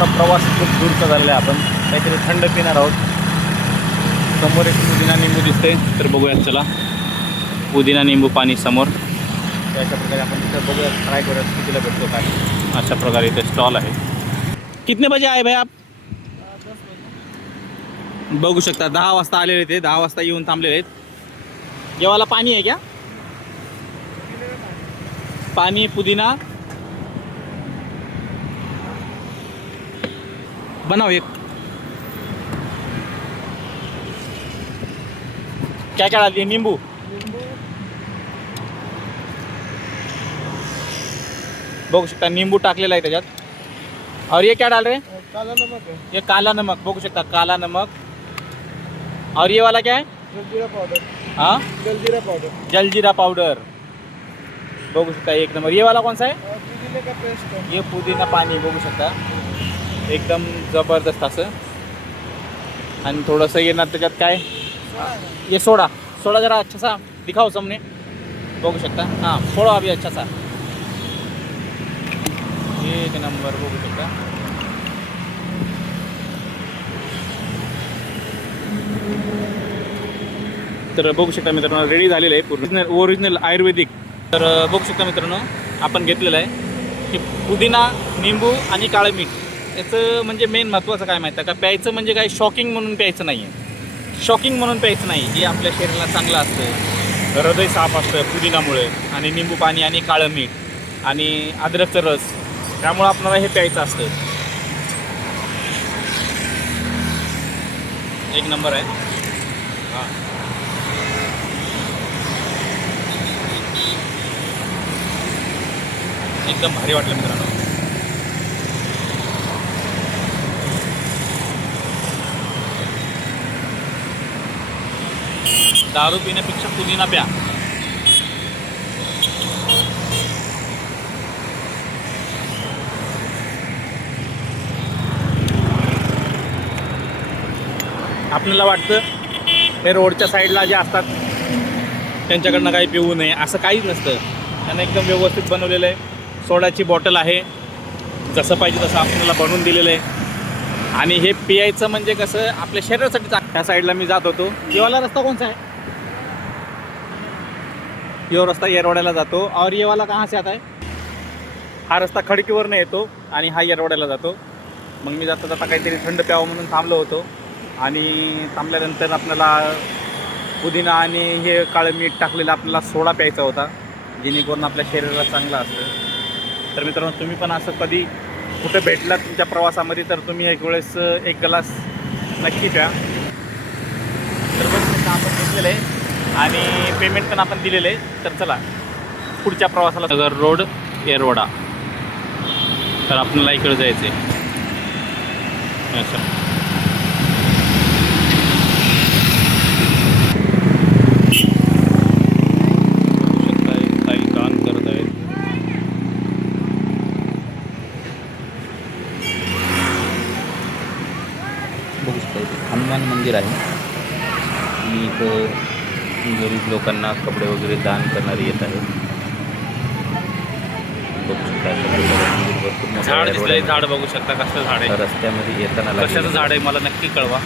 मित्रांनो प्रवास खूप दूरचा झालेला आहे. आपण काहीतरी थंड पिणार आहोत. समोर एक पुदिना निंबू दिसते, तर बघूयात चला. पुदिना निंबू पाणी समोर. तर अशा प्रकारे आपण तिथं बघूयात, ट्राय करूयात कितीला भेटतो काय. अशा प्रकारे इथे स्टॉल आहे. कितने बजे आए भाई आप? बघू शकता 10 वाजता आलेले ते, 10 वाजता येऊन थांबलेले आहेत. जेवायला पाणी आहे क्या? पानी पुदीना बनाओ एक. क्या क्या डाल दिए? नींबू. बघू शकता नींबू टाकलेला आहे त्याच्यात. और ये क्या डाल रहे हैं? काला नमक है, ये काला नमक. बघू शकता काला नमक. और ये वाला क्या है? जलजीरा पाउडर. हाँ, जलजीरा पाउडर. जलजीरा पाउडर. बघू शकता एक नंबर. ये वाला कौन सा है? पुदीने का पेस्ट है. ये पुदीना पाणी. बघू शकता एकदम जबरदस्त असं. आणि थोडंसं येणार त्याच्यात काय, ये सोडा. सोडा जरा अच्छा सा दिखाओ सामने. बघू शकता. हां, सोडा अभी अच्छा सा. एक नंबर. बघू शकता. तर बघू शकता मित्रांनो रेडी झालेलं आहे पूर्ण ओरिजिनल आयुर्वेदिक. तर बघू शकता मित्रांनो आपण घेतलेलं आहे की पुदिना निंबू आणि काळं मीठ. याचं म्हणजे मेन महत्त्वाचं काय माहिती आहे का, प्यायचं म्हणजे काय शॉकिंग म्हणून प्यायचं नाही आहे. शॉकिंग म्हणून प्यायचं नाही. जे आपल्या शरीराला चांगलं असतं, हृदय साफ असतं पुदिनामुळे, आणि निंबू पाणी आणि काळं मीठ आणि अद्रकचं रस, त्यामुळं आपल्याला हे प्यायचं असतं. एक नंबर आहे. हां, एकदम भारी वाटलं मित्रांनो. दारू पिण्यापेक्षा पुदिना प्या. आपल्याला वाटतं हे रोडच्या साईडला जे असतात त्यांच्याकडनं काही पिऊ नये, असं काहीच नसतं. त्यांना एकदम व्यवस्थित बनवलेलं आहे. सोडाची बॉटल आहे, जसं पाहिजे तसं आपल्याला बनवून दिलेलं आहे. आणि हे पियायचं म्हणजे कसं आपल्या शरीरासाठी त्या साईडला मी जात होतो. ये वाला रस्ता कौन सा है? ये रस्ता येरवड्याला जातो. और ये वाला कहाँ से आता है? हा रस्ता खडकीवरनं येतो आणि हा येरवड्याला जातो. मग मी जाता जाता काहीतरी थंड प्यावं म्हणून थांबलो होतो. आणि थांबल्यानंतर आपल्याला पुदिना आणि हे काळं मीठ टाकलेलं आपल्याला सोडा प्यायचा होता, जेणेकरून आपल्या शरीराला चांगलं असतं. तर मित्रांनो तुम्ही पण असं कधी कुठं भेटलात तुमच्या प्रवासामध्ये तर तुम्ही एक वेळेस एक ग्लास नक्की प्या. तर बस आपण घेतलेलं आहे आणि पेमेंट पण आपण दिलेलं आहे. तर चला पुढच्या प्रवासाला. नगर रोड येरवडा. तर आपल्याला इकडे जायचं आहे. अच्छा, बघू शकता इथे हनुमान मंदिर आहे. मी इथं गरीब लोकांना कपडे वगैरे दान करणारे येत आहे. बघू शकता झाड दिसलंय. झाड बघू शकता कसं झाड आहे. रस्त्यामध्ये येताना कशाचं झाड आहे मला नक्की कळवा.